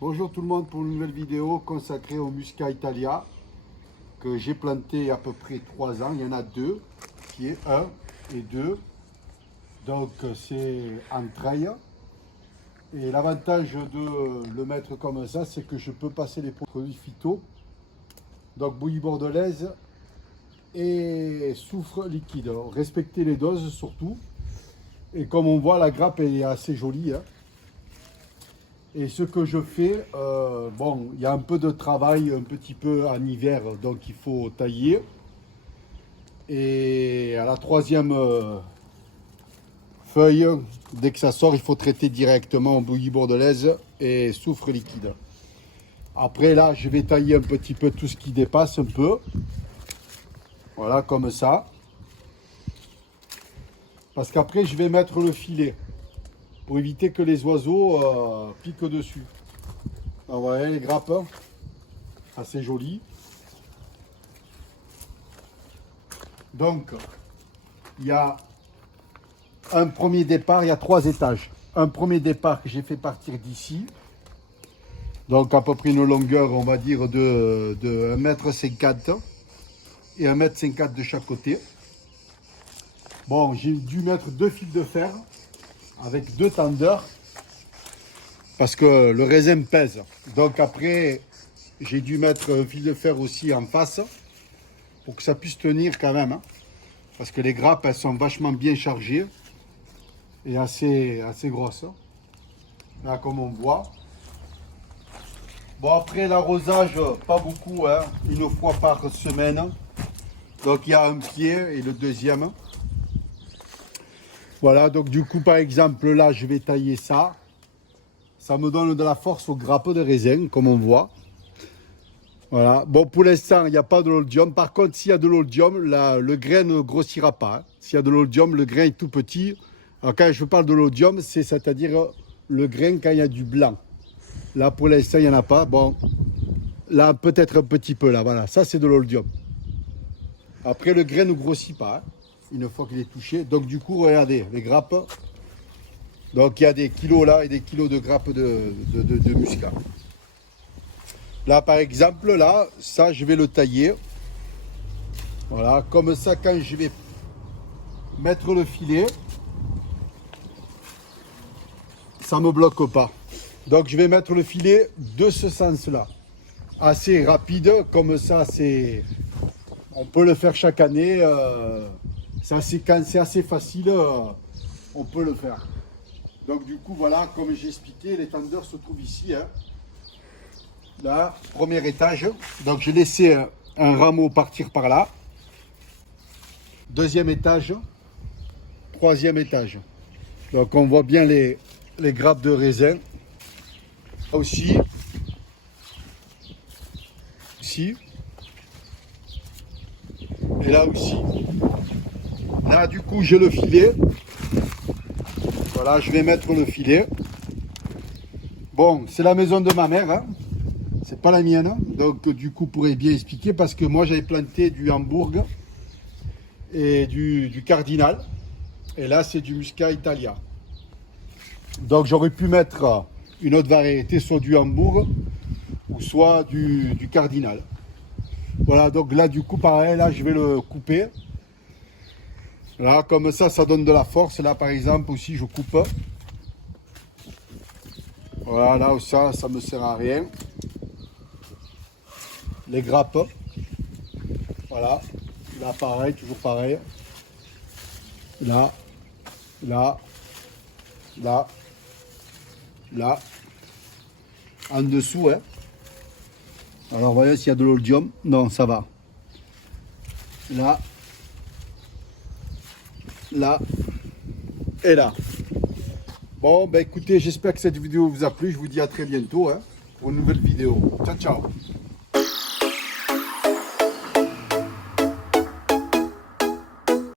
Bonjour tout le monde pour une nouvelle vidéo consacrée au Muscat Italia que j'ai planté il y a à peu près 3 ans. Il y en a deux, qui est 1 et 2. Donc c'est en treille. Et l'avantage de le mettre comme ça, c'est que je peux passer les produits phyto. Donc bouillie bordelaise et soufre liquide. Respectez les doses surtout. Et comme on voit, la grappe elle est assez jolie, hein. Et ce que je fais, bon, il y a un peu de travail un petit peu en hiver, donc il faut tailler. Et à la troisième feuille, dès que ça sort, il faut traiter directement en bouillie bordelaise et soufre liquide. Après là, je vais tailler un petit peu tout ce qui dépasse un peu. Voilà, comme ça. Parce qu'après, je vais mettre le filet pour éviter que les oiseaux piquent dessus. Alors, vous voyez les grappes, assez jolies. Donc, il y a un premier départ, il y a 3 étages. Un premier départ que j'ai fait partir d'ici. Donc à peu près une longueur, on va dire, de 1,50 m et 1,50 m de chaque côté. Bon, j'ai dû mettre 2 fils de fer avec 2 tendeurs parce que le raisin pèse. Donc après, j'ai dû mettre un fil de fer aussi en face pour que ça puisse tenir quand même, hein. Parce que les grappes, elles sont vachement bien chargées et assez grosses. Là, comme on voit. Bon, après l'arrosage, pas beaucoup, hein, une fois par semaine. Donc il y a un pied et le deuxième. Voilà, donc du coup, par exemple, là, je vais tailler ça. Ça me donne de la force aux grappes de raisin, comme on voit. Voilà, bon, pour l'instant, il n'y a pas de l'oïdium. Par contre, s'il y a de l'oïdium, le grain ne grossira pas, hein. S'il y a de l'oïdium, le grain est tout petit. Alors, quand je parle de l'oïdium, c'est-à-dire le grain quand il y a du blanc. Là, pour l'instant, il n'y en a pas. Bon, là, peut-être un petit peu, là, voilà. Ça, c'est de l'oïdium. Après, le grain ne grossit pas, hein, une fois qu'il est touché. Donc, du coup, regardez, les grappes. Donc, il y a des kilos là et des kilos de grappes de muscat. Là, par exemple, là, ça, je vais le tailler. Voilà, comme ça, quand je vais mettre le filet, ça ne me bloque pas. Donc, je vais mettre le filet de ce sens-là. Assez rapide, comme ça, on peut le faire chaque année. Quand c'est assez facile, on peut le faire. Donc, du coup, voilà, comme j'ai expliqué, les tendeurs se trouvent ici, hein. Là, premier étage. Donc, j'ai laissé un rameau partir par là. Deuxième étage. Troisième étage. Donc, on voit bien les grappes de raisin. Là aussi. Ici. Et là aussi. Là, du coup, j'ai le filet. Voilà, je vais mettre le filet. Bon, c'est la maison de ma mère, hein. C'est pas la mienne. Donc, du coup, pourrais bien expliquer parce que moi, j'avais planté du Hambourg et du Cardinal. Et là, c'est du Muscat Italia. Donc, j'aurais pu mettre une autre variété, soit du Hambourg ou soit du Cardinal. Voilà, donc là, du coup, pareil, là, je vais le couper. Là, comme ça donne de la force. Là, par exemple, aussi, je coupe. Voilà, là, ça me sert à rien. Les grappes. Voilà. Là, pareil, toujours pareil. Là, là, là, là. En dessous, hein. Alors, voyez s'il y a de l'oïdium. Non, ça va. Là. Là. Et là. Bon, ben écoutez, j'espère que cette vidéo vous a plu. Je vous dis à très bientôt, hein, pour une nouvelle vidéo. Ciao, ciao.